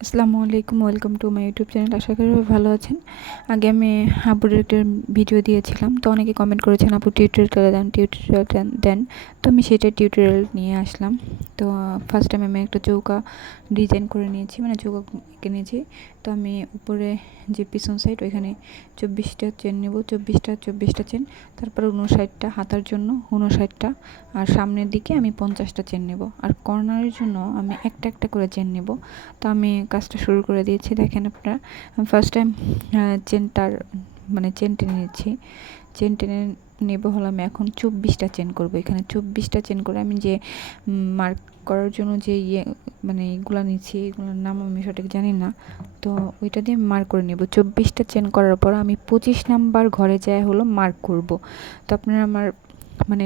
আসসালামু আলাইকুম, welcome to my YouTube channel. আশা করি ভালো আছেন। আগে আমি আপুর একটা ভিডিও দিয়েছিলাম, তো অনেকে কমেন্ট করেছেন আপু টিউটোরিয়াল দেন। তো আমি সেটা টিউটোরিয়াল নিয়ে আসলাম। তো ফার্স্ট টাইম আমি একটা চৌকা ডিজাইন করে নিয়েছি, মানে চৌকা এঁকে নিয়েছি। তো আমি উপরে যে পিছন সাইড ওইখানে 24টা চেন নেব, 24টা চেন। তারপর 59টা হাতার জন্য 59টা, আর সামনের দিকে আমি 50টা চেন নেব, আর কর্নারের জন্য আমি একটা একটা করে চেন নেব। তো আমি কাজটা শুরু করে দিয়েছি। দেখেন আপনারা, ফার্স্ট টাইম চেনটার মানে চেন টেনে নিচ্ছি। চেন টেনে নেব হলো, আমি এখন 24টা চেন করব। এখানে 24টা চেন করে আমি যে মার্ক করার জন্য যে মানে এগুলো নিচ্ছি, এগুলোর নাম আমি সঠিক জানি না, তো ওইটা দিয়ে মার্ক করে নেব। 24টা চেন করার পর আমি 25 নাম্বার ঘরে যায় হলো মার্ক করব। তো আপনারা আমার মানে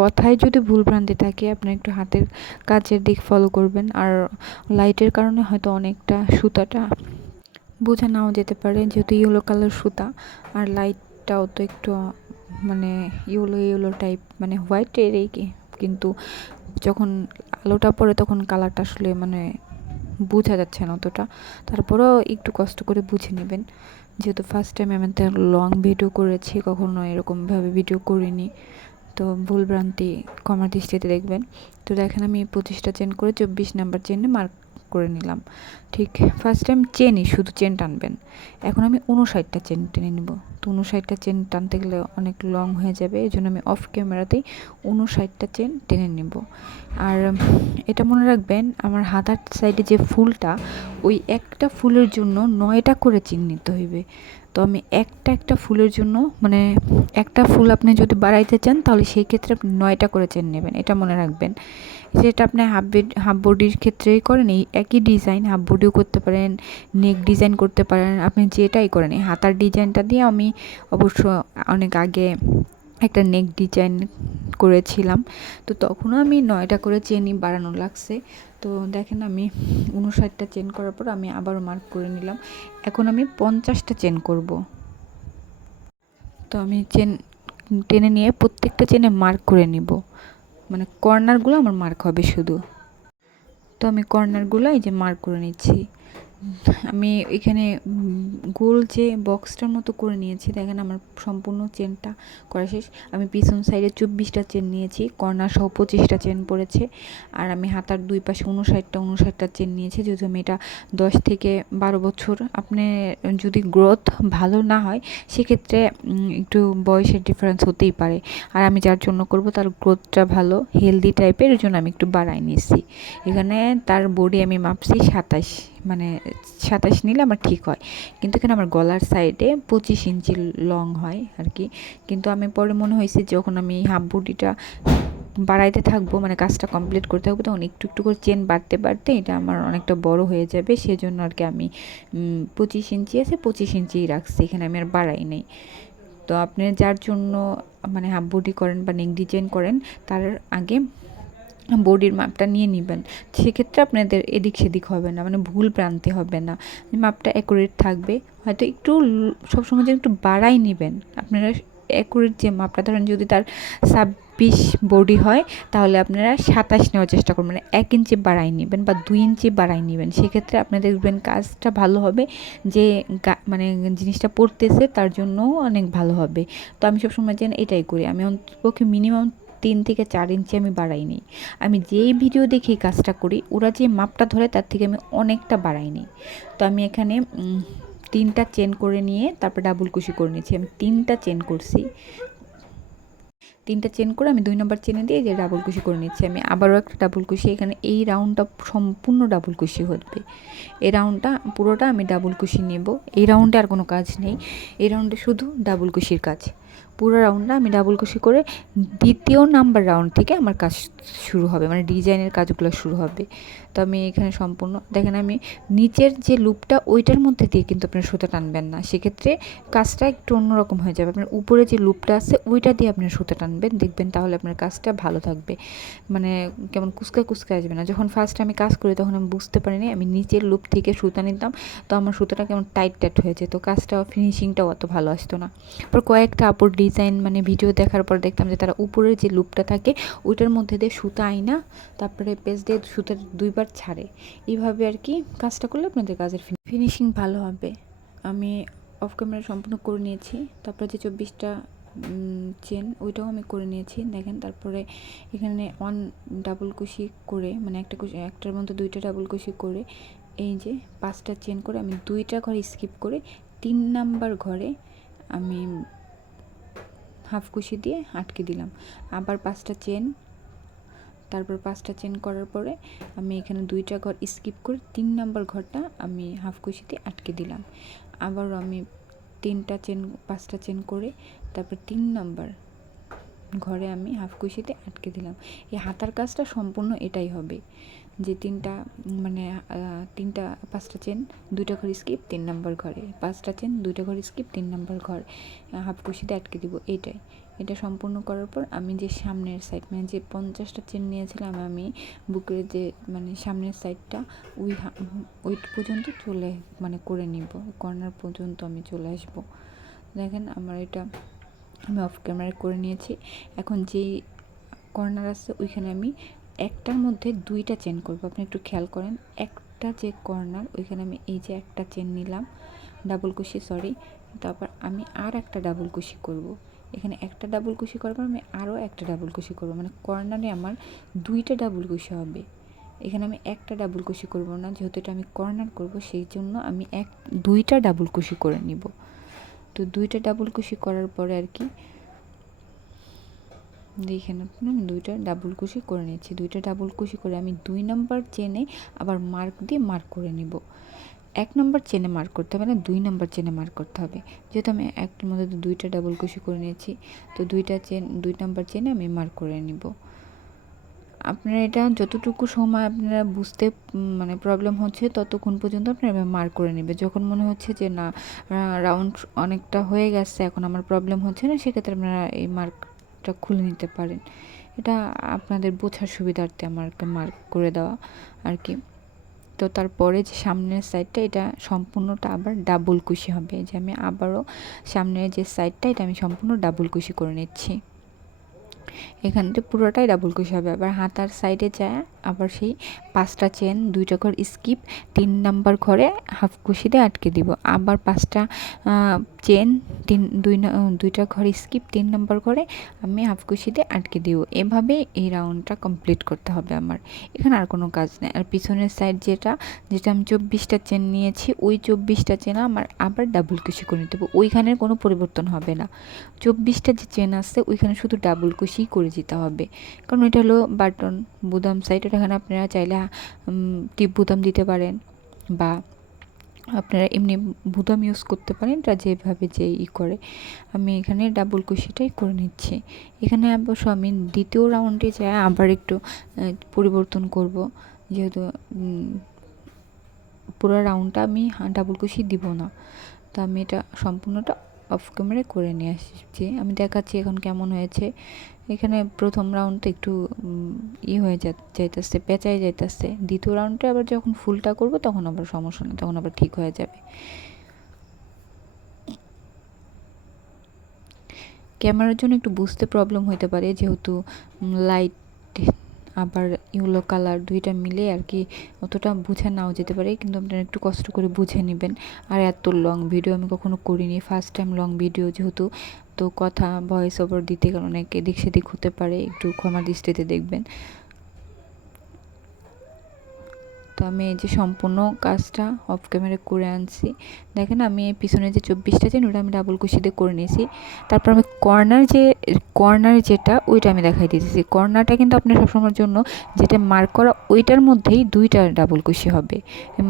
কথায় যদি ভুলভ্রান্তি থাকে, আপনার একটু হাতের কাজের দিক ফলো করবেন। আর লাইটের কারণে হয়তো অনেকটা সুতাটা বোঝা নাও যেতে পারে, যেহেতু ইয়েলো কালার সুতা, আর লাইটটাও তো একটু মানে ইয়েলো টাইপ, মানে হোয়াইটেরই কিন্তু যখন আলোটা পড়ে তখন কালারটা আসলে মানে বোঝা যাচ্ছে না অতটা। তারপরেও একটু কষ্ট করে বুঝে নেবেন, যেহেতু ফার্স্ট টাইম আমি তো লং ভিডিও করেছি, কখনো এরকমভাবে ভিডিও করিনি। তো ভুলভ্রান্তি ক্ষমার দৃষ্টিতে দেখবেন। তো দেখেন আমি 25টা চেন করে 24 নাম্বার চেনে মার্ক করে নিলাম। ঠিক ফার্স্ট টাইম চেনই, শুধু চেন টানবেন। এখন আমি 59টা চেন টেনে নিব। তো 59টা চেন টানতে গেলে অনেক লং হয়ে যাবে, এই জন্য আমি অফ ক্যামেরাতেই 59টা চেন টেনে নিব। আর এটা মনে রাখবেন, আমার হাতার সাইডে যে ফুলটা, ওই একটা ফুলের জন্য 9টা করে চেন নিতে হইবে। তো আমি একটা ফুলের জন্য, মানে একটা ফুল আপনি যদি বাড়াইতে চান তাহলে সেই ক্ষেত্রে আপনি 9টা করে চেন নেবেন, এটা মনে রাখবেন। সেটা আপনি হাফ বডির ক্ষেত্রেই করেন, এই একই ডিজাইন হাফ বডিও করতে পারেন, নেক ডিজাইন করতে পারেন, আপনি যেটাই করেন। এই হাতার ডিজাইনটা দিয়ে আমি অবশ্য অনেক আগে একটা নেক ডিজাইন করেছিলাম, তো তখনও আমি 9টা করে চেনই বাড়ানো লাগছে। তো দেখেন আমি 59টা চেন করার পর আমি আবারও মার্ক করে নিলাম। এখন আমি 50টা চেন করব। তো আমি চেন টেনে নিয়ে প্রত্যেকটা চেনে মার্ক করে নিব, মানে কর্নারগুলো আমার মার্ক হবে শুধু। তো আমি কর্নারগুলো এই যে মার্ক করে নিচ্ছি। আমি এখানে গোল যে বক্সটার মতো করে নিয়েছি, দেখেন আমার সম্পূর্ণ চেনটা করা শেষ। আমি পিছন সাইডে 24টা চেন নিয়েছি, কর্নার সহ 25টা চেন পড়েছে। আর আমি হাতার দুই পাশে 59টা চেন নিয়েছি, যেহেতু আমি এটা 10 থেকে 12 বছর। আপনি যদি গ্রোথ ভালো না হয় সেক্ষেত্রে একটু বয়সের ডিফারেন্স হতেই পারে। আর আমি যার জন্য করব তার গ্রোথটা ভালো হেলদি টাইপের, এর জন্য আমি একটু বাড়াই নিয়েছি। এখানে তার বডি আমি মাপছি 27, মানে 27 নিলে আমার ঠিক হয়। কিন্তু এখানে আমার গলার সাইডে 25 ইঞ্চি লং হয় আর কি। কিন্তু আমি পরে মনে হয়েছে যখন আমি হাফ বডিটা বাড়াইতে থাকবো, মানে কাজটা কমপ্লিট করতে থাকবো, তখন একটু একটু করে চেন বাড়তে এটা আমার অনেকটা বড় হয়ে যাবে। সেজন্য আর কি আমি 25 ইঞ্চি আছে, 25 ইঞ্চিই রাখছি, এখানে আমি আর বাড়াই নাই। তো আপনি যার জন্য মানে হাফ বডি করেন বা নেক ডিজাইন করেন, তার আগে বডির মাপটা নিয়ে নেবেন। সেক্ষেত্রে আপনাদের এদিক সেদিক হবে না, মানে ভুল ভ্রান্তি হবে না, মাপটা অ্যাকুরেট থাকবে। হয়তো একটু সবসময় যেন একটু বাড়াই নেবেন আপনারা। অ্যাকুরেট যে মাপটা, ধরেন যদি তার 26 বডি হয়, তাহলে আপনারা 27 নেওয়ার চেষ্টা করবেন, মানে 1 ইঞ্চি বাড়াই নেবেন বা 2 ইঞ্চি বাড়াই নেবেন। সেক্ষেত্রে আপনি দেখবেন কাজটা ভালো হবে, যে মানে জিনিসটা পড়তেছে তার জন্যও অনেক ভালো হবে। তো আমি সবসময় যেন এটাই করি, আমি অন্তপক্ষে মিনিমাম 3 থেকে 4 ইঞ্চি আমি বাড়াই নিই। আমি যেই ভিডিও দেখি কাজটা করি, ওরা যে মাপটা ধরে তার থেকে আমি অনেকটা বাড়াই নিই। তো আমি এখানে 3টা চেন করে নিয়ে তারপর ডাবল কুশি করে নিয়েছি। আমি 3টা চেন করছি, 3টা চেন করে আমি 2 নম্বর চেনে দিয়ে যে ডাবল কুশি করে নিচ্ছি। আমি আবারও একটা ডাবল কুশি, এখানে এই রাউন্ডটা সম্পূর্ণ ডাবল কুশি হবে। এই রাউন্ডটা পুরোটা আমি ডাবল কুশি নেব। এই রাউন্ডে আর কোনো কাজ নেই, এই রাউন্ডে শুধু ডাবল কুশির কাজ। পুরো রাউন্ডটা আমি ডাবল কুশি করে দ্বিতীয় নাম্বার রাউন্ড থেকে আমার কাজ শুরু হবে, মানে ডিজাইনের কাজগুলো শুরু হবে। তো আমি এখানে সম্পূর্ণ দেখেন, আমি নিচের যে লুপটা ওইটার মধ্যে দিয়ে কিন্তু আপনার সুতা টানবেন না, সেক্ষেত্রে কাজটা একটু অন্যরকম হয়ে যাবে। আপনার উপরে যে লুপটা আছে ওইটা দিয়ে আপনার সুতা টানবেন, দেখবেন তাহলে আপনার কাজটা ভালো থাকবে, মানে কেমন কুচকা আসবে না। যখন ফার্স্ট আমি কাজ করি তখন আমি বুঝতে পারিনি, আমি নিচের লুপ থেকে সুতা নিতাম, তো আমার সুতাটা কেমন টাইট হয়ে যেত, কাজটা ফিনিশিংটাও অত ভালো আসতো না। তারপর কয়েকটা আপুর ডিজাইন মানে ভিডিও দেখার পর দেখতাম যে তারা উপরের যে লুপটা থাকে ওইটার মধ্যে দিয়ে সুতা আইনা তারপরে পেজ দিয়ে সুতার 2বার ছাড়ে। এইভাবে আর কি কাজটা করলে আপনাদের কাজের ফিনিশিং ভালো হবে। আমি অফ ক্যামেরা সম্পূর্ণ করে নিয়েছি। তারপরে যে 24টা চেন ওইটাও আমি করে নিয়েছি দেখেন। তারপরে এখানে ডাবল কুশি করে মানে একটা কুশি একটার মধ্যে 2টা ডাবল কুশি করে এই যে 5টা চেন করে আমি 2টা ঘর স্কিপ করে 3 নাম্বার ঘরে আমি হাফ কুশি দিয়ে আটকে দিলাম। আবার 5টা চেন, তারপর 5টা চেন করার পরে আমি এখানে 2টা ঘর স্কিপ করে 3 নাম্বার ঘরটা আমি হাফ কুশি দিয়ে আটকে দিলাম। আবারও আমি 5টা চেন করে তারপর 3 নাম্বার ঘরে আমি হাফ কুশিতে আটকে দিলাম। এই হাতার কাজটা সম্পূর্ণ এটাই হবে যে 5টা চেন 2টা ঘর স্কিপ 3 নাম্বার ঘরে, 5টা চেন 2টা ঘর স্কিপ 3 নাম্বার ঘর হাফ কুশিতে আটকে দিব। এটা সম্পূর্ণ করার পর আমি যে সামনের সাইড মানে যে 50টা চেন নিয়েছিলাম আমি বুকের যে মানে সামনের সাইডটা ওই পর্যন্ত করে নিব, কর্নার পর্যন্ত আমি চলে আসব। দেখেন আমার এটা আমি অফ ক্যামেরা করে নিয়েছি। এখন যেই কর্নার আছে ওইখানে আমি একটার মধ্যে 2টা চেন করব। আপনি একটু খেয়াল করেন, একটা যে কর্নার ওইখানে আমি এই যে একটা চেন নিলাম ডাবল কুশি তারপর আমি আর একটা ডাবল কুশি করব। এখানে একটা ডাবল কুশি করার পর আমি আরও একটা ডাবল কুশি করব, মানে কর্নারে আমার 2টা ডাবল কুশি হবে। এখানে আমি একটা ডাবল কুশি করব না, যেহেতু এটা আমি কর্নার করব সেই জন্য আমি 2টা ডাবল কুশি করে নিব। তো 2টা ডাবল কুশি করার পরে আর কি দেখেন আপনি আমি 2টা ডাবল কুশি করে নিয়েছি। 2টা ডাবল কুশি করে আমি 2 নাম্বার চেনে আবার মার্ক দিয়ে মার্ক করে নিব। 1 নাম্বার চেনে মার্ক করতে হবে না, 2 নাম্বার চেনে মার্ক করতে হবে। যেহেতু আমি একটার মধ্যে 2টা ডাবল কুশি করে নিয়েছি তো 2 নাম্বার চেনে আমি মার্ক করে নিব। আপনারা এটা যতটুকু সময় আপনারা বুঝতে মানে প্রবলেম হচ্ছে ততক্ষণ পর্যন্ত আপনারা মার্ক করে নেবে। যখন মনে হচ্ছে যে না রাউন্ড অনেকটা হয়ে গেছে এখন আমার প্রবলেম হচ্ছে না, সেক্ষেত্রে আপনারা এই মার্কটা খুলে নিতে পারেন। এটা আপনাদের বোঝার সুবিধার্থে আমাকে মার্ক করে দেওয়া আর কি। তো তারপরে যে সামনের সাইডটা এটা সম্পূর্ণটা আবার ডাবল কুশি হবে, যে আমি আবারও সামনের যে সাইডটা এটা আমি সম্পূর্ণ ডাবল কুশি করে নিচ্ছি। এখানটা পুরোটাই ডাবল কুশি হবে। আবার হাতার সাইডে যায় আবার সেই 5টা চেন 2টা ঘর স্কিপ 3 নাম্বার ঘরে হাফ কুশি দিয়ে আটকে দিব। আবার 5টা চেন 2টা ঘর স্কিপ 3 নাম্বার ঘরে আমি হাফ কুশি দিয়ে আটকে দিব। এভাবে এই রাউন্ডটা কমপ্লিট করতে হবে আমার। এখানে আর কোনো কাজ নেই। আর পিছনের সাইড যেটা আমি 24টা চেন নিয়েছি ওই 24টা চেন আমার আবার ডাবল কুশি করে নিতে হবে। ওইখানের কোনো পরিবর্তন হবে না। 24টা যে চেন আছে ওইখানে শুধু ডাবল কুশি করে যেতে হবে, কারণ এটা হলো বাটন বুদাম সাইড। এখানে আপনারা চাইলে টিপ বুদাম দিতে পারেন বা আপনারা এমনি বুদাম ইউজ করতে পারেন, এটা যেভাবে যে করে। আমি এখানে ডাবল কুশিটাই করে নিচ্ছি। এখানে অবশ্য আমি দ্বিতীয় রাউন্ডে যাই আবার একটু পরিবর্তন করব, যেহেতু পুরো রাউন্ডটা আমি ডাবল কুশি দিব না। তো আমি এটা সম্পূর্ণটা অফ ক্যামেরায় করে নিয়ে আসছি। আমি দেখাচ্ছি এখন কেমন হয়েছে। এখানে প্রথম রাউন্ডটা একটু হয়ে যাইতেছে, পেঁচাই যাইতেছে। দ্বিতীয় রাউন্ডে আবার যখন ফুলটা করব তখন আবার সমস্যা নেই, তখন আবার ঠিক হয়ে যাবে। ক্যামেরার জন্য একটু বুঝতে প্রবলেম হতে পারে, যেহেতু লাইট আবার ইয়েলো কালার 2টা মিলে আর কি অতটা বোঝা নাও যেতে পারে, কিন্তু আপনারা একটু কষ্ট করে বুঝে নেবেন। আর এত লং ভিডিও আমি কখনো করিনি, ফার্স্ট টাইম লং ভিডিও যেহেতু, তো কথা ভয়েস ওভার দিতে অনেক এদিক সেদিক হতে পারে, একটু ক্ষমা দৃষ্টিতে দেখবেন। তো আমি এই যে সম্পূর্ণ কাজটা অফ ক্যামেরা করে আনছি। দেখেন আমি পিছনে যে 24টা চেন ওটা আমি ডাবল কুশি দিয়ে করে নিয়েছি। তারপর আমি কর্নার যেটা ওইটা আমি দেখাই দিয়েছি। কর্নারটা কিন্তু আপনার সবসময়ের জন্য যেটা মার্ক করা ওইটার মধ্যেই 2টা ডাবল কুশি হবে।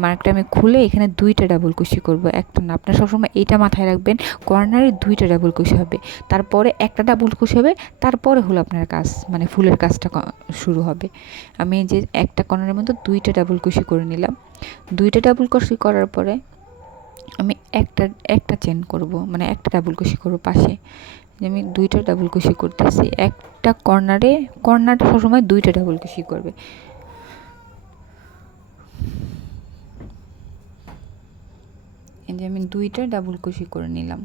মার্কটা আমি খুলে এখানে 2টা ডাবল কুশি করব, একটা না। আপনার সবসময় এইটা মাথায় রাখবেন, কর্নারে 2টা ডাবল কুশি হবে, তারপরে একটা ডাবল কুশি হবে, তারপরে হলো আপনার কাজ মানে ফুলের কাজটা শুরু হবে। আমি যে একটা কর্নারের মধ্যে 2টা ডাবল কুশি করে নিলাম। 2টা ডাবল কুশি করার পরে আমি একটা চেন করব, মানে একটা ডাবল কুশি করব পাশে। আমি 2টা ডাবল কুশি করতেছি একটা কর্নারটা সবসময় 2টা ডাবল কুশি করবে। এই যে আমি 2টা ডাবল কুশি করে নিলাম।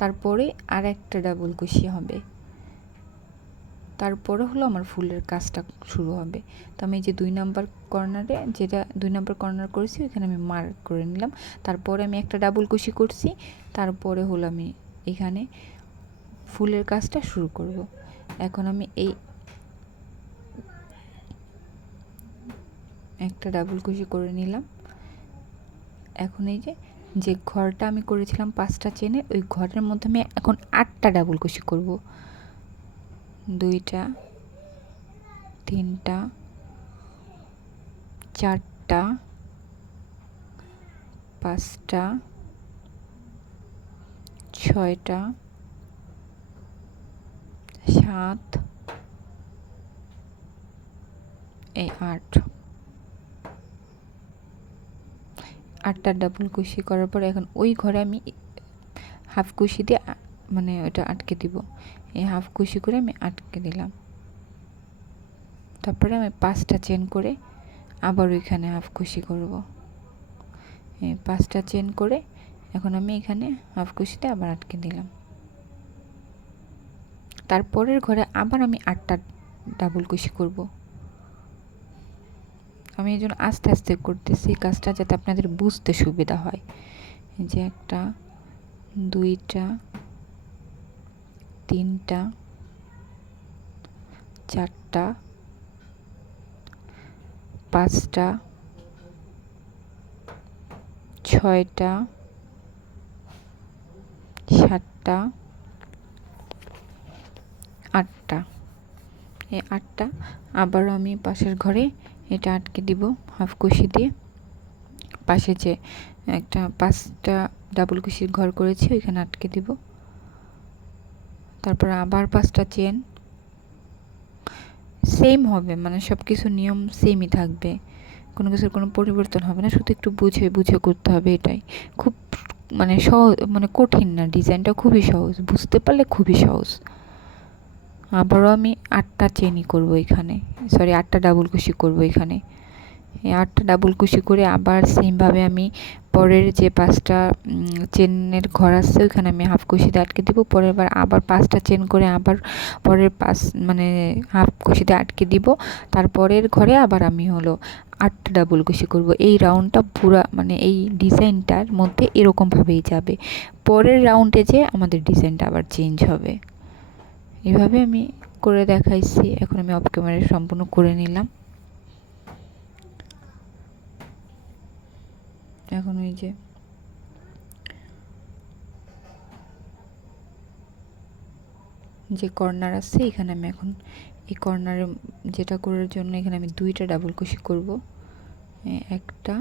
তারপরে আর একটা ডাবল কুশি হবে, তারপরে হলো আমার ফুলের কাজটা শুরু হবে। তো আমি এই যে 2 নাম্বার কর্নারে, যেটা 2 নাম্বার কর্নার করেছি ওইখানে আমি মার্ক করে নিলাম। তারপরে আমি একটা ডাবল কুশি করছি, তারপরে হলো আমি এখানে ফুলের কাজটা শুরু করব। এখন আমি এই একটা ডাবল কুশি করে নিলাম। এখন এই যে ঘরটা আমি করেছিলাম 5টা চেনের, ওই ঘরের মধ্যে আমি এখন 8টা ডাবল কুশি করব। 2টা, 3টা, 4টা, 5টা, 6টা, 7, এই 8টা ডাবল কুশি করার পর এখন ওই ঘরে আমি হাফ কুশি দিয়ে মানে ওটা আটকে দিব। এই হাফ কুশি করে আমি আটকে দিলাম। তারপরে আমি 5টা চেন করে আবার ওইখানে হাফ কুশি করব। এই 5টা চেন করে এখন আমি এখানে হাফ কুশিতে আবার আটকে দিলাম। তারপরের ঘরে আবার আমি 8টা ডাবল কুশি করব। আমি এই জন্য আস্তে আস্তে করতেছি কাজটা, যাতে আপনাদের বুঝতে সুবিধা হয়। এই যে 1টা, 2টা, 3টা, 4টা, 5টা, 6টা, 7টা, 8টা। এই 8টা আবারও আমি পাশের ঘরে এটা আটকে দিব হাফ কুশি দিয়ে। পাশে যে একটা 5টা ডাবল কুশির ঘর করেছি ওইখানে আটকে দিব। তারপর আবার 5টা চেন, সেম হবে, মানে সব কিছু নিয়ম সেমই থাকবে, কোনো কিছুর কোনো পরিবর্তন হবে না, শুধু একটু বুঝে বুঝে করতে হবে। এটাই খুব মানে সহজ, মানে কঠিন না, ডিজাইনটা খুবই সহজ, বুঝতে পারলে খুবই সহজ। আবারও আমি 8টা চেনই করব এখানে, সরি 8টা ডাবল কুশি করব এখানে। এই 8টা ডাবল কুশি করে আবার সেমভাবে আমি পরের যে 5টা চেনের ঘর আছে ওইখানে আমি হাফ কুশিতে আটকে দিব। পরের বার আবার 5টা চেন করে আবার পরের মানে হাফ কুশিতে আটকে দিব। তারপরের ঘরে আবার আমি হলো 8টা ডাবল কুশি করব। এই রাউন্ডটা পুরা মানে এই ডিজাইনটার মধ্যে এরকমভাবেই যাবে। পরের রাউন্ডে যে আমাদের ডিজাইনটা আবার চেঞ্জ হবে। এভাবে আমি করে দেখাইছি। এখন আমি অফ ক্যামেরায় সম্পূর্ণ করে নিলাম। এখন ওই যে কর্নার আছে এখানে আমি এখন এই কর্নারে যেটা করার জন্য এখানে আমি 2টা ডাবল কুশি করব। একটা,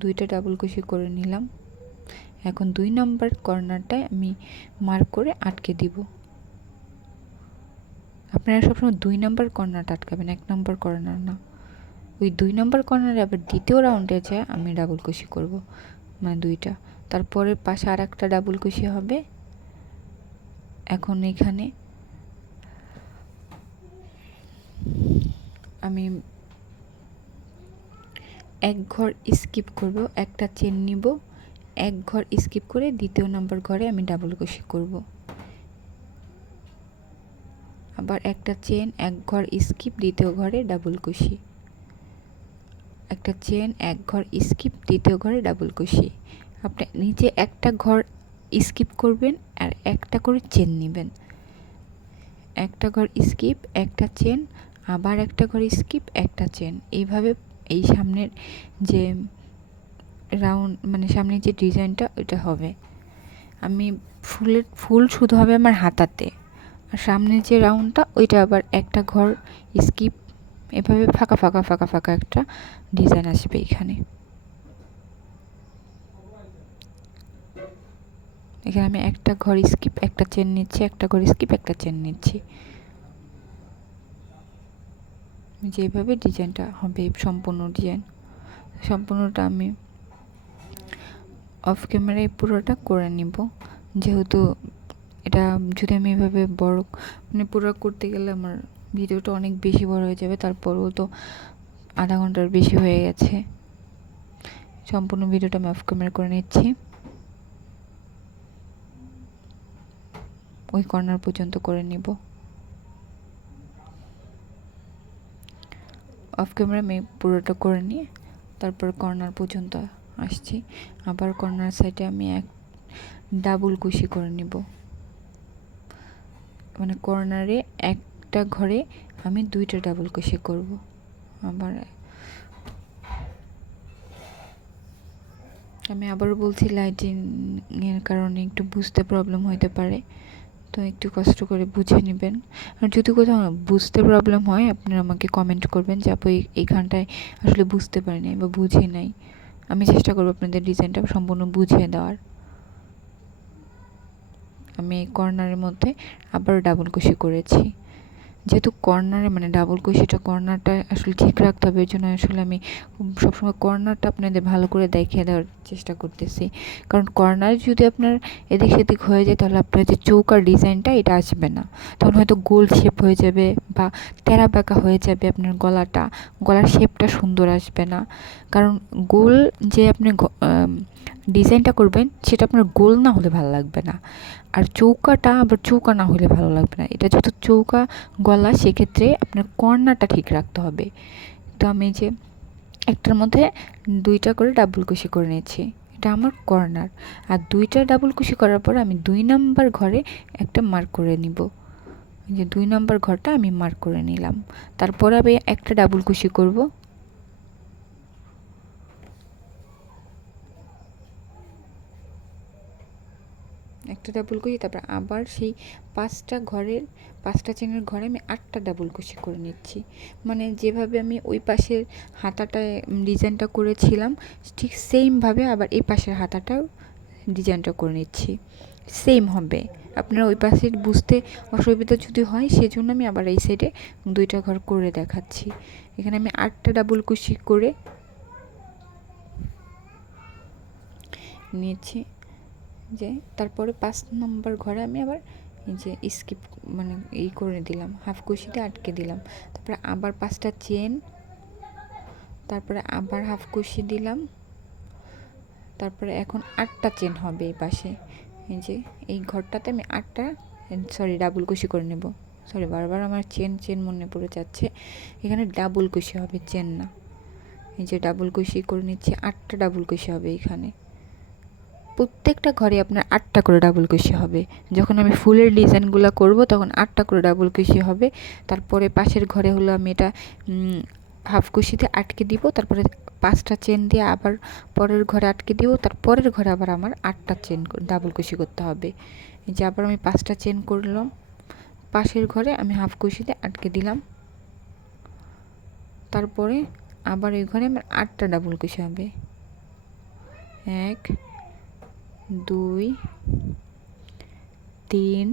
2টা ডাবল কুশি করে নিলাম। এখন 2 নাম্বার কর্নারটায় আমি মার্ক করে আটকে দিব। আপনারা সবসময় 2 নাম্বার কর্নারটা আটকাবেন, 1 নাম্বার কর্নার না। ওই 2 নাম্বার কর্নারে আবার দ্বিতীয় রাউন্ডে যায় আমি ডাবল কুশি করব, মানে 2টা। তারপরে পাশে আর একটা ডাবল কুশি হবে। এখন এখানে আমি এক ঘর স্কিপ করব, একটা চেন নিব, এক ঘর স্কিপ করে দ্বিতীয় নাম্বার ঘরে আমি ডাবল কুশি করব। আবার একটা চেন, এক ঘর স্কিপ, দ্বিতীয় ঘরে ডাবল কুশি, একটা চেন, এক ঘর স্কিপ, দ্বিতীয় ঘরে ডাবল কুশি। আপনি নিচে একটা ঘর স্কিপ করবেন আর একটা করে চেন নেবেন। একটা ঘর স্কিপ, একটা চেন, আবার একটা ঘর স্কিপ, একটা চেন। এইভাবে এই সামনের যে রাউন্ড মানে সামনের যে ডিজাইনটা ওইটা হবে। আমি ফুল শুধু হবে আমার হাতাতে, আর সামনের যে রাউন্ডটা ওইটা আবার একটা ঘর স্কিপ, এভাবে ফাঁকা ফাঁকা ফাঁকা ফাঁকা একটা ডিজাইন আসবে এখানে। এখানে আমি একটা ঘর স্কিপ, একটা চেন নিচ্ছি, একটা ঘর স্কিপ, একটা চেন নিচ্ছি। যেভাবে ডিজাইনটা হবে সম্পূর্ণ ডিজাইন, সম্পূর্ণটা আমি অফ ক্যামেরায় পুরোটা করে নিব। যেহেতু এটা যদি আমি এভাবে বড় মানে পুরো করতে গেলে আমার ভিডিওটা অনেক বেশি বড় হয়ে যাবে, তারপরেও তো আধা ঘন্টার বেশি হয়ে গেছে। সম্পূর্ণ ভিডিওটা আমি অফ ক্যামেরা করে নিচ্ছি। ওই কর্নার পর্যন্ত করে নিব। অফ ক্যামেরা আমি পুরোটা করে নিয়ে তারপর কর্নার পর্যন্ত আসছি। আবার কর্নার সাইডে আমি এক ডাবল কুশি করে নিব, মানে কর্নারে একটা ঘরে আমি 2টা ডাবল কুশি করব। আবার আমি আবারও বলছি, লাইটিং এর কারণে একটু বুঝতে প্রবলেম হতে পারে, তো একটু কষ্ট করে বুঝে নেবেন। আর যদি কোথাও বুঝতে প্রবলেম হয় আপনারা আমাকে কমেন্ট করবেন যে আপু এইখানটায় আসলে বুঝতে পারিনি বা বুঝি নাই। আমি চেষ্টা করবো আপনাদের ডিজাইনটা সম্পূর্ণ বুঝিয়ে দেওয়ার। আমি এই কর্নারের মধ্যে আবার ডাবল কুশি করেছি, যেহেতু কর্নারে মানে ডাবল কুশিটা কর্নারটা আসলে ঠিক রাখতে হবে, এর জন্য আসলে আমি সবসময় কর্নারটা আপনাদের ভালো করে দেখিয়ে দেওয়ার চেষ্টা করতেছি। কারণ কর্নার যদি আপনার এদিক সেদিক হয়ে যায় তাহলে আপনার যে চৌকার ডিজাইনটা এটা আসবে না, তখন হয়তো গোল শেপ হয়ে যাবে বা তেরা বেঁকা হয়ে যাবে, আপনার গলার শেপটা সুন্দর আসবে না। কারণ গোল যে আপনি ডিজাইনটা করবেন সেটা আপনার গোল না হলে ভালো লাগবে না, আর চৌকাটা আবার চৌকা না হলে ভালো লাগবে না। এটা যেহেতু চৌকা গলা, সেক্ষেত্রে আপনার কর্নারটা ঠিক রাখতে হবে। তো আমি যে একটার মধ্যে 2টা করে ডাবল কুশি করে নিয়েছি, এটা আমার কর্নার। আর 2টা ডাবল কুশি করার পর আমি 2 নাম্বার ঘরে একটা মার্ক করে নিব, যে 2 নাম্বার ঘরটা আমি মার্ক করে নিলাম। তারপর আমি একটা ডাবল কুশি করব, একটা ডাবল কুশি, তারপর আবার সেই 5টা চেনের ঘরে আমি 8টা ডাবল কুশি করে নিচ্ছি। মানে যেভাবে আমি ওই পাশের হাতাটায় ডিজাইনটা করেছিলাম ঠিক সেমভাবে আবার এই পাশের হাতাটাও ডিজাইনটা করে নিচ্ছি, সেম হবে। আপনারা ওই পাশে বুঝতে অসুবিধা যদি হয় সেজন্য আমি আবার এই সাইডে 2টা ঘর করে দেখাচ্ছি। এখানে আমি 8টা ডাবল কুশি করে নিয়েছি। যে তারপরে 5 নম্বর ঘরে আমি আবার এই যে স্কিপ মানে করে দিলাম, হাফ কুশিতে আটকে দিলাম। তারপরে আবার 5টা চেন, তারপরে আবার হাফ কুশি দিলাম। তারপরে এখন 8টা চেন হবে এই পাশে, এই যে এই ঘরটাতে আমি 8টা ডাবল কুশি করে নেব। বারবার আমার চেন মনে পড়ে যাচ্ছে, এখানে ডাবল কুশি হবে, চেন না। এই যে ডাবল কুশি করে নিচ্ছি, 8টা ডাবল কুশি হবে এখানে। প্রত্যেকটা ঘরে আপনার 8টা করে ডাবল কুশি হবে। যখন আমি ফুলের ডিজাইনগুলো করব তখন 8টা করে ডাবল কুশি হবে। তারপরে পাশের ঘরে হলো আমি এটা হাফ কুশিতে আটকে দিব, তারপরে 5টা চেন দিয়ে আবার পরের ঘরে আটকে দিব, তারপরের ঘরে আবার আমার 8টা চেন ডাবল কুশি করতে হবে। এই যে আবার আমি 5টা চেন করলাম, পাশের ঘরে আমি হাফ কুশিতে আটকে দিলাম, তারপরে আবার এই ঘরে আমার 8টা ডাবল কুশি হবে। 1 2 3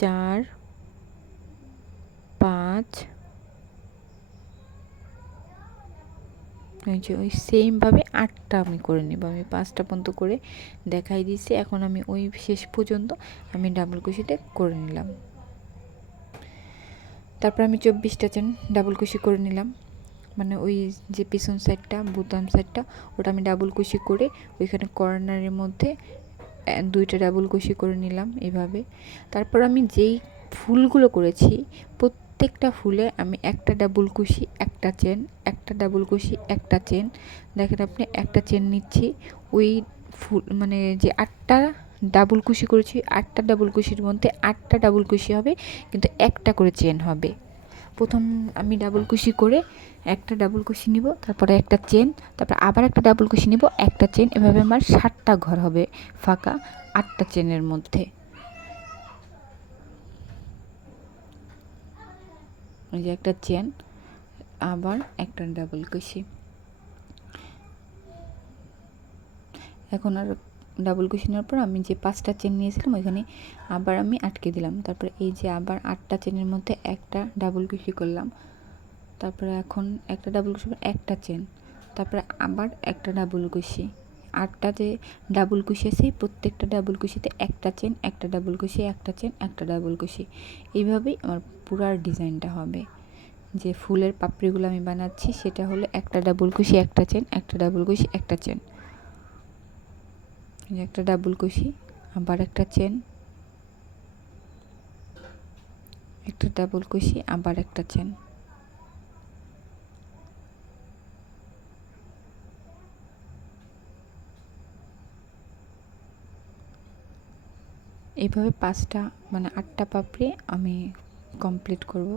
4 5, ওই সেমভাবে 8টা আমি করে নেব। আমি 5টা পর্যন্ত করে দেখাই দিয়েছি, এখন আমি ওই শেষ পর্যন্ত আমি ডাবল কুশিতে করে নিলাম। তারপর আমি 24টা চেন ডাবল কুশি করে নিলাম, মানে ওই যে পিছন সাইডটা বোতাম সাইডটা ওটা আমি ডাবল কুশি করে ওইখানে কর্নারের মধ্যে 2টা ডাবল কুশি করে নিলাম এইভাবে। তারপর আমি যেই ফুলগুলো করেছি প্রত্যেকটা ফুলে আমি একটা ডাবল কুশি, একটা চেন, একটা ডাবল কুশি, একটা চেন। দেখেন আপনি একটা চেন নিচ্ছি, ওই ফুল মানে যে 8টা ডাবল কুশি করেছি 8টা ডাবল কুশির মধ্যে 8টা ডাবল কুশি হবে, কিন্তু একটা করে চেন হবে। প্রথম আমি ডাবল কুশি করে একটা ডাবল কুশি নিব, তারপরে একটা চেন, তারপর আবার একটা ডাবল কুশি নিব, একটা চেন, এভাবে আমার 7টা ঘর হবে ফাঁকা 8টা চেনের মধ্যে। ওই যে একটা চেন, আবার একটা ডাবল কুশি। এখন আর ডাবল কুশি নেওয়ার পর আমি যে 5টা চেন নিয়েছিলাম ওইখানে আবার আমি আটকে দিলাম। তারপরে এই যে আবার 8টা চেনের মধ্যে একটা ডাবল কুশি করলাম, তারপরে এখন একটা ডাবল কুশি, একটা চেন, তারপরে আবার একটা ডাবল কুশি। 8টা যে ডাবল কুশি আছে প্রত্যেকটা ডাবল কুশিতে একটা চেন, একটা ডাবল কুশি, একটা চেন, একটা ডাবল কুশি। এইভাবেই আমার পুরো ডিজাইনটা হবে। যে ফুলের পাপড়িগুলো আমি বানাচ্ছি সেটা হলো একটা ডাবল কুশি, একটা চেন, একটা ডাবল কুশি, একটা চেন। একটা ডাবল কুশি, আবার একটা চেন, একটা ডাবল কুশি, আবার একটা চেন। এইভাবে 5টা মানে 8টা পাপড়ি আমি কমপ্লিট করব।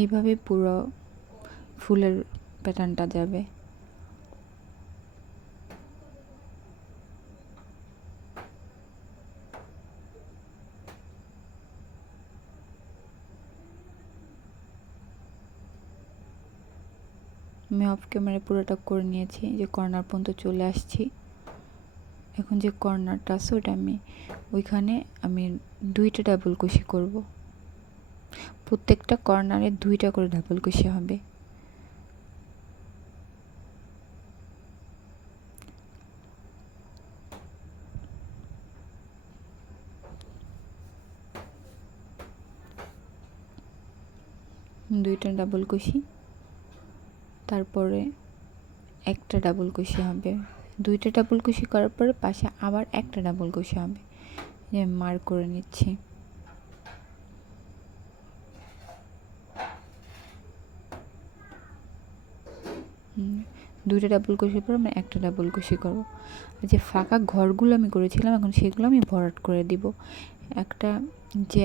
এইভাবে পুরো ফুলের প্যাটার্নটা যাবে। আমি অফ ক্যামেরায় পুরোটা করে নিয়েছি, যে কর্নার পর্যন্ত চলে আসছি। এখন যে কর্নারটা আছে ওটা ওইখানে আমি 2টা ডাবল কুশি করব। প্রত্যেকটা কর্নারে 2টা করে ডাবল কুশি হবে। দুইটা ডাবল কুশি, তারপরে একটা ডাবল কুশি হবে। 2টা ডাবল কুশি করার পরে পাশে আবার একটা ডাবল কুশি হবে, যে মার্ক করে নিচ্ছি। দুইটা ডাবল কুশির পর আমি একটা ডাবল কুশি করব। আর যে ফাঁকা ঘরগুলো আমি করেছিলাম এখন সেগুলো আমি ভরাট করে দিব।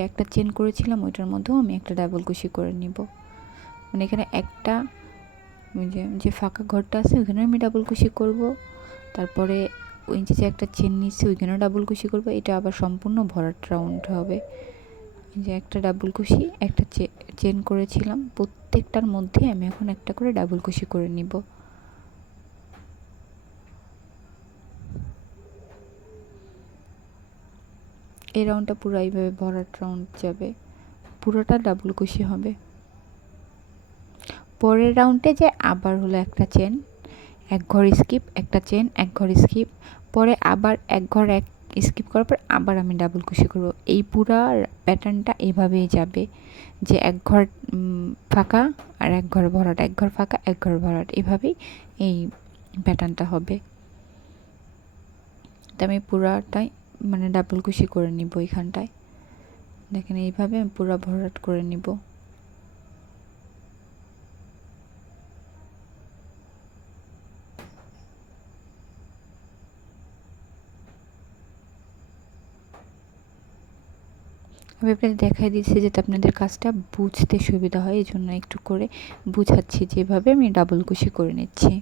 একটা চেন করেছিলাম ওইটার মধ্যেও আমি একটা ডাবল কুশি করে নিব। মানে এখানে একটা যে ফাঁকা ঘরটা আছে ওইখানে আমি ডাবল কুশি করব, তারপরে ওই যে একটা চেন নিচ্ছি ওইখানেও ডাবল কুশি করব। এটা আবার সম্পূর্ণ ভরাট রাউন্ড হবে। যে একটা ডাবল কুশি, একটা চেন করেছিলাম, প্রত্যেকটার মধ্যে আমি এখন একটা করে ডাবল কুশি করে নিব। এই রাউন্ডটা পুরো এইভাবে ভরাট রাউন্ড যাবে, পুরোটা ডাবল কুশি হবে। পরের রাউন্ডে যে আবার হলো একটা চেন, এক ঘর স্কিপ, একটা চেন, এক ঘর স্কিপ, পরে আবার এক ঘর এক স্কিপ করার পর আবার আমি ডাবল কুশি করব। এই পুরা প্যাটার্নটা এভাবেই যাবে, যে এক ঘর ফাঁকা আর এক ঘর ভরাট, এক ঘর ফাঁকা এক ঘর ভরাট, এভাবেই এই প্যাটার্নটা হবে। তো আমি পুরাটাই মানে ডাবল কুশি করে নিব এখানটায়। দেখেন এইভাবে আমি পুরো ভরাট করে নিব। আমি আপনাদের দেখাই দিচ্ছি যাতে আপনাদের কাজটা বুঝতে সুবিধা হয়, এই জন্য একটু করে বুঝাচ্ছি যেভাবে আমি ডাবল কুশি করে নিচ্ছি।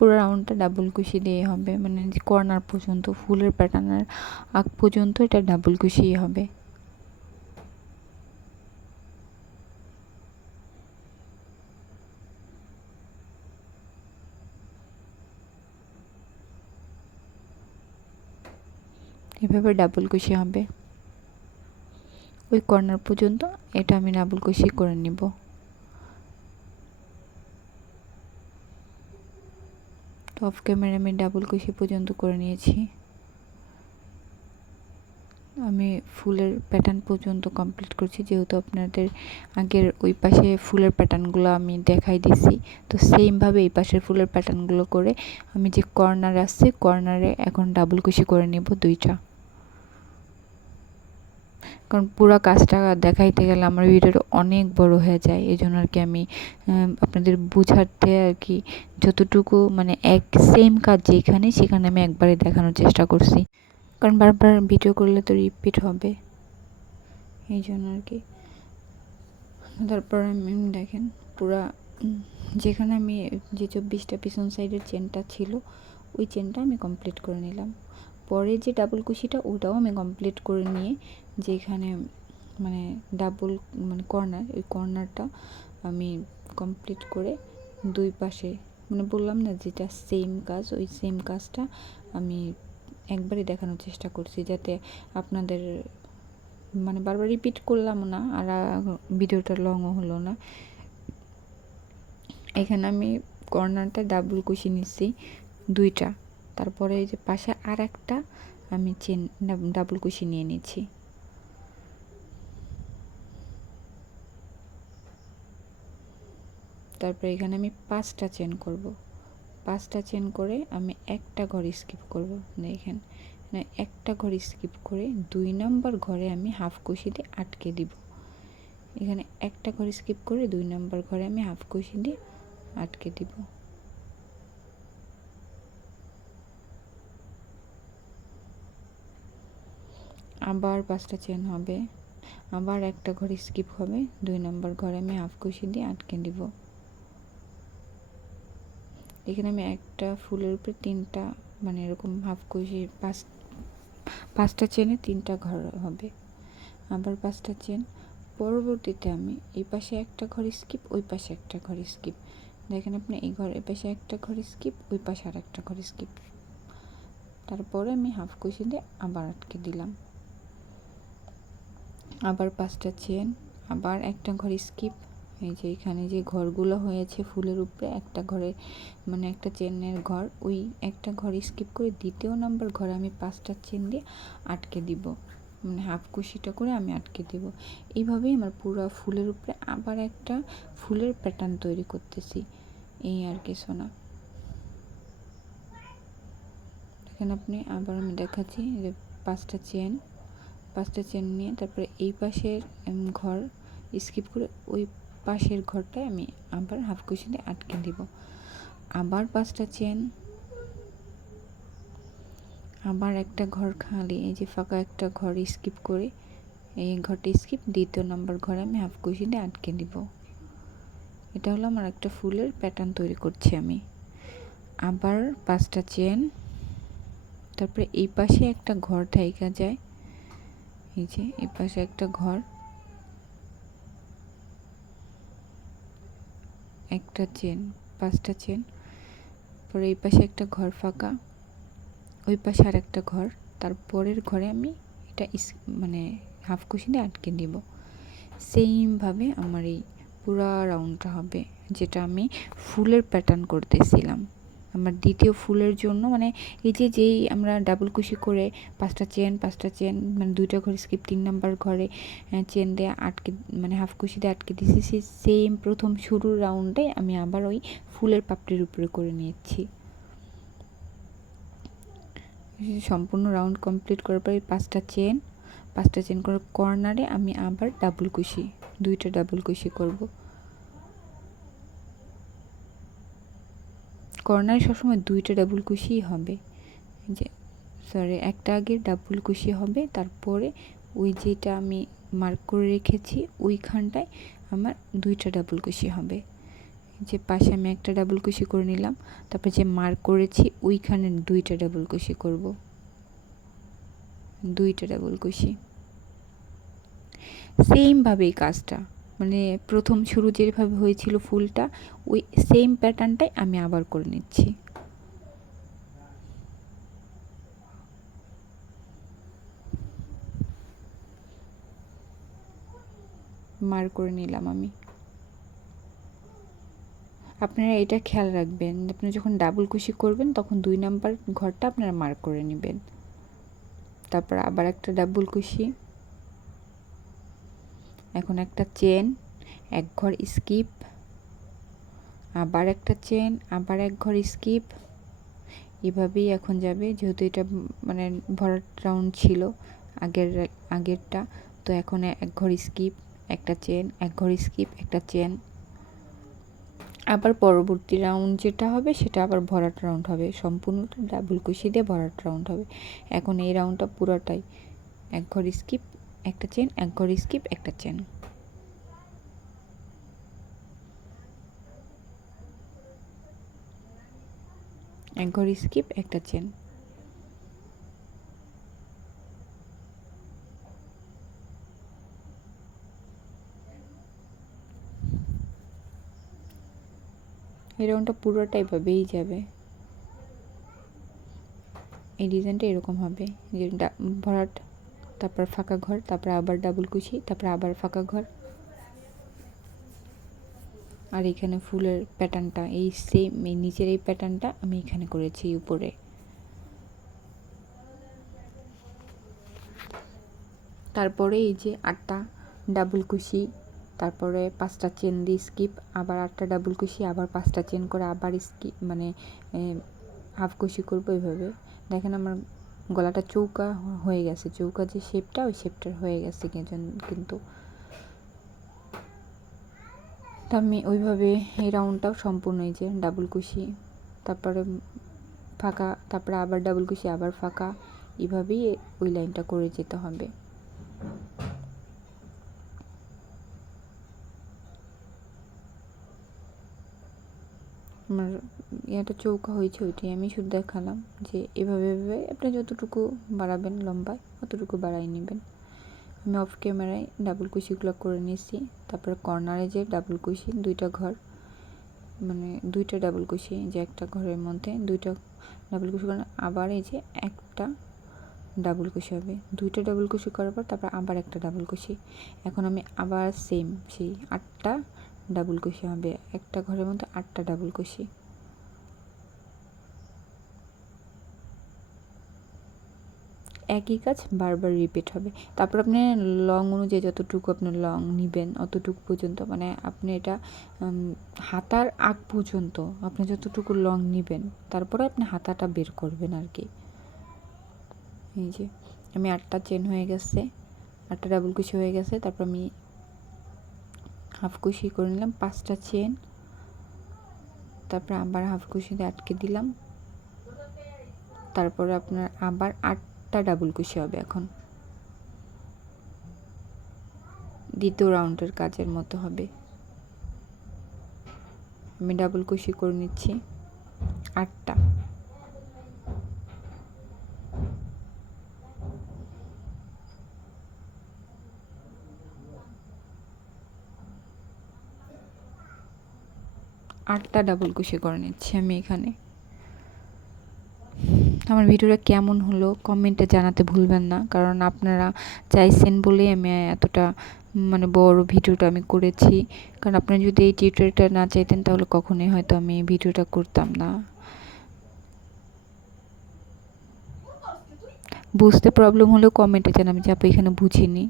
পুরো রাউন্ডটা ডাবল কুশি দিয়ে হবে, মানে যে কর্নার পর্যন্ত ফুলের প্যাটার্নের আগ পর্যন্ত এটা ডাবল কুশি হবে। এভাবে ডাবল কুশি হবে ওই কর্নার পর্যন্ত, এটা আমি ডাবল কুশি করে নিব। তো অফ ক্যামেরা আমি ডাবল কুশি পর্যন্ত করে নিয়েছি। আমি ফুলের প্যাটার্ন পর্যন্ত কমপ্লিট করছি, যেহেতু আপনাদের আগের ওই পাশে ফুলের প্যাটার্নগুলো আমি দেখাই দিছি, তো সেমভাবে এই পাশের ফুলের প্যাটার্নগুলো করে আমি যে কর্নার আসছে কর্নারে এখন ডাবল কুশি করে নেব 2টা। কারণ পুরো কাজটা দেখাইতে গেলে আমার ভিডিওটা অনেক বড় হয়ে যায়, এই জন্য আর কি আমি আপনাদের বুঝাতে আর কি যতটুকু মানে এক সেম কাজ যেখানে সেখানে আমি একবারে দেখানোর চেষ্টা করছি, কারণ বারবার ভিডিও করলে তো রিপিট হবে, এই জন্য আর কি। তারপর আমি দেখেন পুরা যেখানে আমি যে 24টা পিছন সাইডের চেনটা ছিল ওই চেনটা আমি কমপ্লিট করে নিলাম। পরে যে ডাবল কুশিটা ওটাও আমি কমপ্লিট করে নিয়ে যেখানে মানে ডাবল মানে কর্নার, ওই কর্নারটা আমি কমপ্লিট করে দুই পাশে মানে বললাম না যেটা সেম কাজ, ওই সেম কাজটা আমি একবারই দেখানোর চেষ্টা করছি, যাতে আপনাদের মানে বারবার রিপিট করলাম না আর ভিডিওটা লংও হলো না। এখানে আমি কর্নারটা ডাবল কুশি নিচ্ছি 2টা, তারপরে এই যে পাশে আর একটা আমি চেন ডাবল কুশি নিয়ে নিচ্ছি। তারপরে এখানে আমি 5টা চেন করব। 5টা চেন করে আমি একটা ঘর স্কিপ করব। দেখেন একটা ঘর স্কিপ করে 2 নাম্বার ঘরে আমি হাফ কুশি দিয়ে আটকে দিব। এখানে একটা ঘর স্কিপ করে 2 নাম্বার ঘরে আমি হাফ কুশি দিয়ে আটকে দিব। আবার 5টা চেন হবে, আবার একটা ঘর স্কিপ হবে, 2 নাম্বার ঘরে আমি হাফ কুশি দিয়ে আটকে দিব। এখানে আমি একটা ফুলের উপরে 3টা মানে এরকম হাফ কুশি 5টা চেনে 3টা ঘর হবে। আবার 5টা চেন, পরবর্তীতে আমি এই পাশে একটা ঘর স্কিপ, ওই পাশে একটা ঘর স্কিপ। দেখেন আপনি এই ঘর এই পাশে একটা ঘর স্কিপ, ওই পাশে আর একটা ঘর স্কিপ। তারপরে আমি হাফ কুশি দিয়ে আবার আটকে দিলাম। আবার 5টা চেন, আবার একটা ঘর স্কিপ। এই যে এখানে যে ঘরগুলো হয়েছে ফুলের উপরে, একটা ঘরে মানে একটা চেনের ঘর, ওই একটা ঘর স্কিপ করে 2য় নাম্বার ঘরে আমি 5টা চেন দিয়ে আটকে দিব, মানে হাফ কুশিটা করে আমি আটকে দিব। এইভাবেই আমার পুরো ফুলের উপরে আবার একটা ফুলের প্যাটার্ন তৈরি করতেছি, এই আর কিছু না। দেখেন আপনি, আবার আমি দেখাচ্ছি যে 5টা চেন নিয়ে তারপরে এই পাশের ঘর স্কিপ করে ওই পাশের ঘরটায় আমি আবার হাফ কুশি দিয়ে আটকে দিব। আবার 5টা চেন, আবার একটা ঘর খালি, এই যে ফাঁকা একটা ঘর স্কিপ করে এই ঘরটা স্কিপ, 2য় নাম্বার ঘরে আমি হাফ কুশি দিয়ে আটকে দিব। এটা হলো আমার একটা ফুলের প্যাটার্ন তৈরি করছি আমি। আবার 5টা চেন, তারপরে এই পাশে একটা ঘর থাইকা যায়, এই যে এই পাশে একটা ঘর, একটা চেন, 5টা চেন, পরে এই পাশে একটা ঘর ফাঁকা, ওই পাশে আর একটা ঘর, তারপরের ঘরে আমি এটা মানে হাফ কুশি দিয়ে আটকে দিব। সেইমভাবে আমার এই পুরা রাউন্ডটা হবে, যেটা আমি ফুলের প্যাটার্ন করতেছিলাম আমার 2য় ফুলের জন্য। মানে এই যে যেই আমরা ডাবল কুশি করে 5টা চেন মানে 2টা ঘর স্কিপ, 3 নাম্বার ঘরে চেন দিয়ে আটকে মানে হাফ কুশি দিয়ে আটকে দিয়েছি, সেই সেম প্রথম শুরুর রাউন্ডে আমি আবার ওই ফুলের পাপড়ির উপরে করে নিয়েছি। সম্পূর্ণ রাউন্ড কমপ্লিট করার পরে 5টা চেন করার কর্নারে আমি আবার ডাবল কুশি, 2টা ডাবল কুশি করব। কর্নারে সবসময় 2টা ডাবল কুশিই হবে, যে সরি একটা আগে ডাবল কুশি হবে, তারপরে ওই যেটা আমি মার্ক করে রেখেছি ওইখানটায় আমার 2টা ডাবল কুশি হবে। যে পাশে আমি একটা ডাবল কুশি করে নিলাম, তারপরে যে মার্ক করেছি ওইখানে 2টা ডাবল কুশি করব, 2টা ডাবল কুশি। সেমভাবে এই কাজটা মানে প্রথম শুরু যেভাবে হয়েছিল ফুলটা, ওই সেম প্যাটার্নটাই আমি আবার করে নিচ্ছি। মার্ক করে নিলাম আমি। আপনারা এটা খেয়াল রাখবেন, আপনি যখন ডাবল কুশি করবেন তখন 2 নাম্বার ঘরটা আপনারা মার্ক করে নেবেন। তারপর আবার একটা ডাবল কুশি, এখন একটা চেন, এক ঘর স্কিপ, আবার একটা চেন, আবার এক ঘর স্কিপ, এভাবেই এখন যাবে। যেহেতু এটা মানে ভরাট রাউন্ড ছিল আগেরটা, তো এখন এক ঘর স্কিপ, একটা চেন, এক ঘর স্কিপ, একটা চেন। আবার পরবর্তী রাউন্ড যেটা হবে সেটা আবার ভরাট রাউন্ড হবে, সম্পূর্ণটা ডাবল কুশি দিয়ে ভরাট রাউন্ড হবে। এখন এই রাউন্ডটা পুরোটাই এক ঘর স্কিপ, একটা চেন, এক ঘর স্কিপ, একটা চেন। এক ঘর স্কিপ, একটা চেন। এই রাউন্ডটা পুরোটা এভাবেই যাবে। এই ডিজাইনটা এরকম হবে যে ভরাট, তারপর ফাঁকা ঘর, তারপর আবার ডাবল কুশি, তারপর আবার ফাঁকা ঘর। আর এখানে ফুলের প্যাটার্নটা এই সেম, এই নিচের এই প্যাটার্নটা আমি এখানে করেছি উপরে। তারপরে এই যে 8টা ডাবল কুশি, তারপরে 5টা চেন দিয়ে স্কিপ, আবার 8টা ডাবল কুশি, আবার 5টা চেন করে আবার স্কিপ, মানে হাফ কুশি করবো এইভাবে। দেখেন আমার গলাটা চৌকা হয়ে গেছে, চৌকা যে শেপটা ওই শেপটার হয়ে গেছে কিন্তু তো আমি ওইভাবে এই রাউন্ডটাও সম্পূর্ণ, এই যে ডাবল কুশি, তারপরে ফাঁকা, তারপরে আবার ডাবল কুশি, আবার ফাঁকা, এভাবেই ওই লাইনটা করে যেতে হবে। আমার এটা চৌকা হয়েছে ওইটাই আমি শুধু দেখালাম যে এভাবে আপনি যতটুকু বাড়াবেন লম্বায় অতটুকু বাড়াই নেবেন। আমি অফ ক্যামেরায় ডাবল কুশিগুলো করে নিয়েছি। তারপরে কর্নারে যে ডাবল কুশি, 2টা ঘর, মানে 2টা ডাবল কুশি, যে একটা ঘরের মধ্যে 2টা ডাবল কুশি করেন, আবার এই যে একটা ডাবল কুশি হবে, 2টা ডাবল কুশি করার পর তারপর আবার একটা ডাবল কুশি। এখন আমি আবার সেম সেই 8টা ডাবল কুশি হবে, একটা ঘরের মধ্যে 8টা ডাবল কুশি। একই কাজ বারবার রিপিট হবে। তারপর আপনি লং অনুযায়ী যতটুকু আপনি লং নেবেন অতটুকু পর্যন্ত, মানে আপনি এটা হাতার আগ পর্যন্ত আপনি যতটুকু লং নেবেন তারপরে আপনি হাতাটা বের করবেন আর কি। এই যে আমি 8টা চেন হয়ে গেছে, 8টা ডাবল কুশি হয়ে গেছে, তারপর আমি হাফ কুশি করে নিলাম, 5টা চেন, তারপর আবার হাফ কুশিতে আটকে দিলাম, তারপরে আপনার আবার 8টা ডাবল কুশি হবে। এখন দ্বিতীয় রাউন্ডের কাজের মতো হবে। আমি ডাবল কুশি করে নিচ্ছি 8টা, ডাবল কুশি করে নিচ্ছি আমি এখানে। আমার ভিডিওটা কেমন হলো কমেন্টে জানাতে ভুলবেন না, কারণ আপনারা চাইছেন বলেই আমি এতটা মানে বড় ভিডিওটা আমি করেছি। কারণ আপনারা যদি এই টিউটোরিয়ালটা না চাইতেন তাহলে কখনোই হয়তো আমি এই ভিডিওটা করতাম না। বুঝতে প্রবলেম হলেও কমেন্টে জানাবেন যে আপু এখানে বুঝিনি।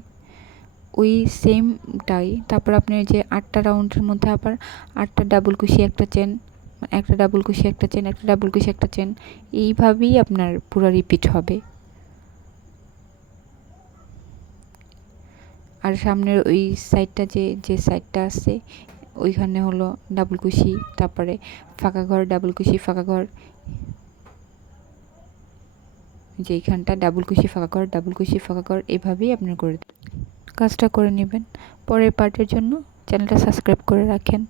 ওই সেমটাই তারপর আপনি যে 8টা রাউন্ডের মধ্যে আবার 8টা ডাবল কুশি, একটা চেন, একটা ডাবল কুশি, একটা চেন, একটা ডাবল কুশি, একটা চেন, এইভাবেই আপনার পুরো রিপিট হবে। আর সামনের ওই সাইডটা যে সাইডটা আছে ওইখানে হলো ডাবল কুশি, তারপরে ফাঁকা ঘর, ডাবল কুশি, ফাঁকা ঘর, যে এইখানটা ডাবল কুশি, ফাঁকা ঘর, ডাবল কুশি, ফাঁকা ঘর, এভাবেই আপনার কাজটা করে নেবেন। পরের পার্টের জন্য চ্যানেলটা সাবস্ক্রাইব করে রাখেন।